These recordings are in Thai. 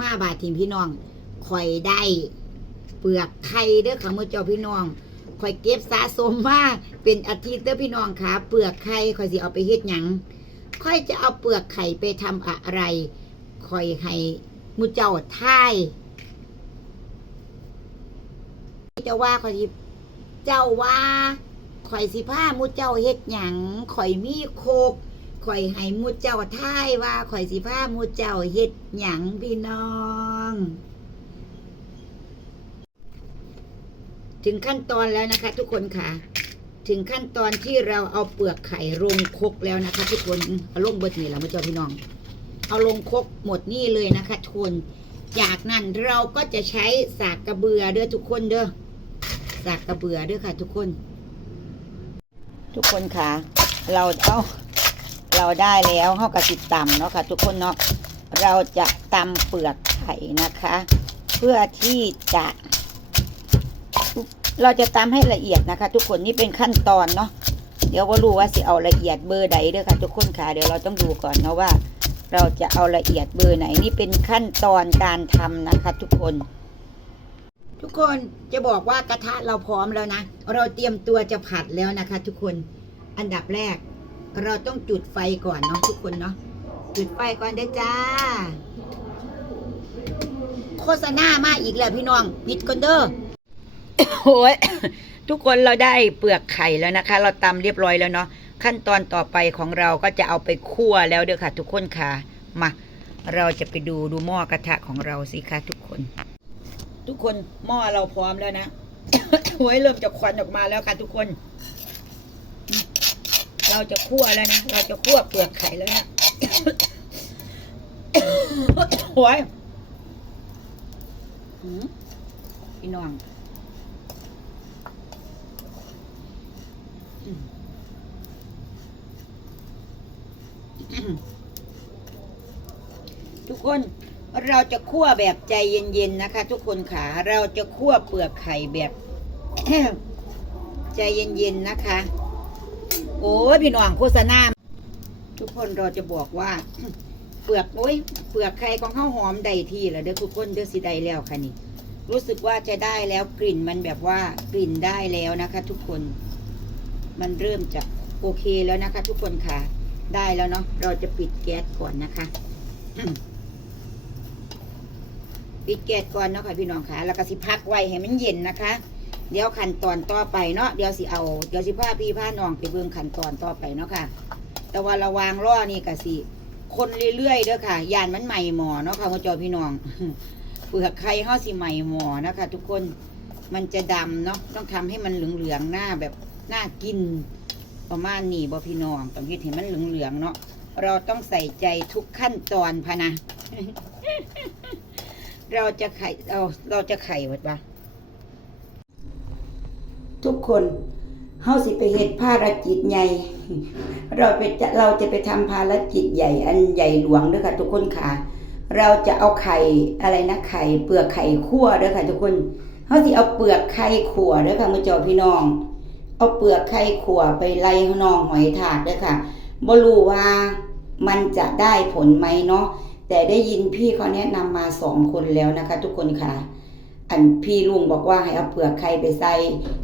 มาบาดทีมพี่น้องข่อยได้ เปลือกไข่เด้อค่ะมื่อเจ้าพี่น้องข่อยเก็บสะสมมาเป็นอาทิตย์เด้อพี่น้องค่ะเปลือกไข่ข่อยสิเอาไปเฮ็ดหยังข่อยจะเอาเปลือกไข่ไปทำอะไรข่อยให้มุเจ้าท่ายเจ้าว่าข่อยสิเจ้าว่าข่อยสิพามุเจ้าเฮ็ดหยังข่อยมีโคก ข่อยให้มุเจ้าท่ายว่าข่อยสิพามุเจ้าเฮ็ดหยังพี่น้อง ถึงขั้นตอนแล้วนะคะ ทุกคนค่ะ ถึงขั้นตอนที่เราเอาเปลือกไข่ลงคกแล้วนะคะ ทุกคนเอาลงเบิดนี่แหละมาเจอพี่น้อง เอาลงคกหมดนี่เลยนะคะทุกคนจากนั้นเราก็จะใช้สากกระเบือเด้อทุกคนเด้อสากกระเบือเด้อค่ะ ทุกคน ทุกคนค่ะ เราเอา เราได้แล้วเขากระติดตำเนาะค่ะ ทุกคนเนาะเราจะตำเปลือกไข่นะคะ เพื่อที่จะเราจะตำให้ละเอียดนะคะ ทุกคนนี่เป็นขั้นตอนเนาะเดี๋ยวก็รู้ว่าสิเอาละเอียดเบอร์ใดเด้อค่ะ ทุกคนค่ะเดี๋ยวเราต้องดูก่อนเนาะว่า เราจะเอาละเอียดเบอร์ไหนนี่เป็นขั้นตอนการทำนะคะ ทุกคน ทุกคนจะบอกว่ากระทะเราพร้อมแล้วนะเราเตรียมตัวจะผัดแล้วนะคะ ทุกคนอันดับแรก เราต้องจุดไฟก่อนเนาะทุกคนเนาะจุดไฟก่อนเด้อจ้า โฆษณามาอีกแล้วพี่น้องปิดก่อนเด้อโอ้ยทุกคนเราได้เปลือกไข่แล้วนะคะ เราตำเรียบร้อยแล้วเนาะขั้นตอนต่อไปของเราก็จะเอาไปคั่วแล้วเด้อค่ะ ทุกคนค่ะมาเราจะไปดูดูหม้อกระทะของเราสิคะทุกคน ทุกคนหม้อเราพร้อมแล้วนะโอ้ยเริ่มจะควันออกมาแล้วค่ะทุกคน เราจะคั่วแล้วนะ เราจะคั่วเปลือกไข่แล้วนะโอ้ยพี่น้องทุกคนเราจะคั่วแบบใจเย็นๆนะคะ ทุกคนค่ะเราจะคั่วเปลือกไข่แบบ ใจเย็นๆนะคะ โอ้ยพี่น้องโฆษณาทุกคนเราจะบอกว่า เปลือกโอ้ยเปลือกไข่ของข้าวหอมได้ที่แล้วเด้อทุกคนเด้อสิได้แล้วค่ะนี่รู้สึกว่าจะได้แล้วกลิ่นมันแบบว่ากลิ่นได้แล้วนะคะ ทุกคน มันเริ่มจะโอเคแล้วนะคะ ทุกคนค่ะ ได้แล้วเนาะเราจะปิดแก๊สก่อนนะคะปิดแก๊สก่อนเนาะค่ะพี่น้องค่ะแล้วก็สิพักไว้ให้มันเย็นนะคะ เดี๋ยวขั้นตอนต่อไปเนาะเดี๋ยวสิเอาเดี๋ยวสิพาพี่พาน้องไปเบิ่งขั้นตอนต่อไปเนาะค่ะ แต่ว่าระวางล่อนี่ก็สิ คนเรื่อยๆเด้อค่ะยานมันใหม่หมอเนาะค่ะพ่อจอพี่น้องเปลือกไข่เฮาสิใหม่หมอนะคะ ทุกคนมันจะดำเนาะต้องทำให้มันเหลืองๆหน้าแบบน่ากิน ประมาณนี้บ่พี่น้องต้องเฮ็ดให้มันเหลืองๆเนาะเราต้องใส่ใจทุกขั้นตอนพะนะ เราจะไข่เราเราจะไข่หมดปะ ทุกคนเฮาสิไปเฮ็ดภารกิจใหญ่ เราไปจะเราจะไปทำภารกิจใหญ่ อันใหญ่หลวงด้อค่ะ ทุกคนค่ะ เราจะเอาไข่อะไรนะไข่เปลือกไข่คั่วด้อค่ะทุกคนเฮาสิเอาเปลือกไข่ขั่วด้อค่ะมื้อจ้าพี่น้อง เอาเปลือกไข่ขั่วไปไล่น้องหอยถากด้อค่ะบ่รู้ว่ามันจะได้ผลไหมเนาะแต่ได้ยินพี่เขาแนะนำมาสองคนแล้วนะคะ ทุกคนค่ะ อันพี่ลุงบอกว่าให้เอาเปลือกไข่ไปใส่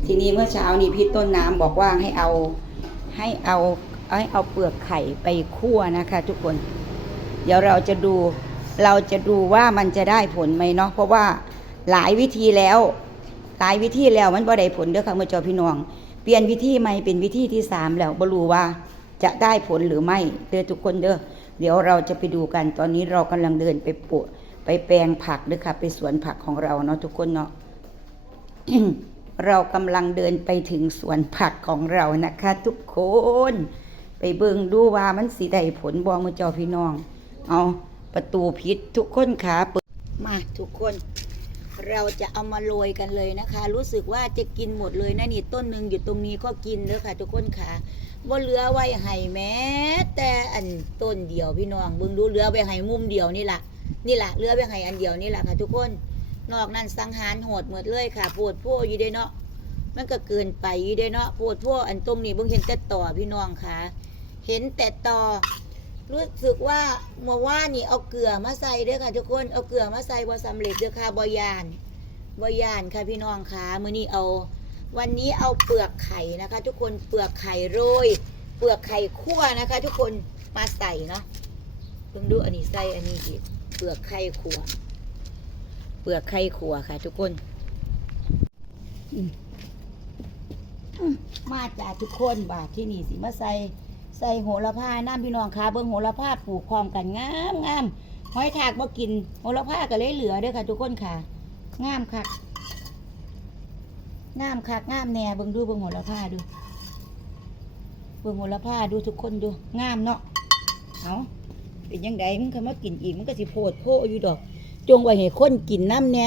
ทีนี้เมื่อเช้านี้พี่ต้นน้ำบอกว่าให้เอาให้เอาให้เอาเปลือกไข่ไปคั่วนะคะ ทุกคน เดี๋ยวเราจะดูเราจะดูว่ามันจะได้ผลไหมเนาะเพราะว่าหลายวิธีแล้ว หลายวิธีแล้วมันบ่ได้ผลเด้อค่ะเมื่อเจอพี่น้อง เปลี่ยนวิธีใหม่เป็นวิธีที่สามแล้วบ่รู้ว่าจะได้ผลหรือไม่เด้อทุกคนเด้อเดี๋ยวเราจะไปดูกันตอนนี้เรากำลังเดินไปปลูก ไปแปลงผักด้วยค่ะ ไปสวนผักของเราเนาะทุกคนเนาะเรากำลังเดินไปถึงสวนผักของเรานะคะ ทุกคน ไปเบิ่งดูว่ามันสีได้ผลบอมือจ้าพี่น้อง เอาประตูพิษทุกคนขาเปิดมาทุกคน เราจะเอามาโรยกันเลยนะคะ รู้สึกว่าจะกินหมดเลยนะนี่ต้นหนึ่งอยู่ตรงนี้ก็กินเด้อค่ะ ทุกคนค่ะบ่เหลือไว้ให้แม้ แต่อันต้นเดียวพี่น้องเบิ่งดูเหลือไว้ให้มุมเดียวนี่แหละ นี่แหละเลือไว้ให้อันเดียวนี่แหละค่ะทุกคน นอกนั้นสังหารโหดหมดเลยค่ะโพดโพอยู่เด้เนาะมันก็เกินไปอยู่เด้เนาะโพดโพอันตรงนี้เบิ่งเห็นแต่ต่อพี่น้องค่ะ เห็นแต่ต่อรู้สึกว่าเมื่อว่านนี่เอาเกลือมาใส่ด้วยค่ะทุกคนเอาเกลือมาใส่บ่สำเร็จเด้อค่ะบ่ยานบ่ยานค่ะพี่น้องค่ะมื้อนี้เอา วันนี้เอาเปลือกไข่นะคะ ทุกคนเปลือกไข่โรย เปลือกไข่คั่วนะคะ ทุกคนมาใส่เนาะเพิ่งดูอันนี้ใส่อันนี้ดิ เปลือกไข่คั่วเปลือกไข่คั่วค่ะ ทุกคน มาจากทุกคนบาทที่นี่สิมาใส่ใส่โหระพาน้ำพี่น้องค่ะเบิ่งโหระพาปลูกพร้อมกันงามงามหอยถากบ่กินโหระพาก็เลยเหลือเด้อค่ะ ทุกคนค่ะ งามค่ะงามคักงามแน่เบิ่งดูเบิ่งโหระพาดูเบิ่งโหระพาดูทุกคนดูงามเนาะเอา เป็นยังไงมึงก็มากินอีกมันก็สิโพดโพอยู่ดอก จงไว้ให้คนกินน้ำแน่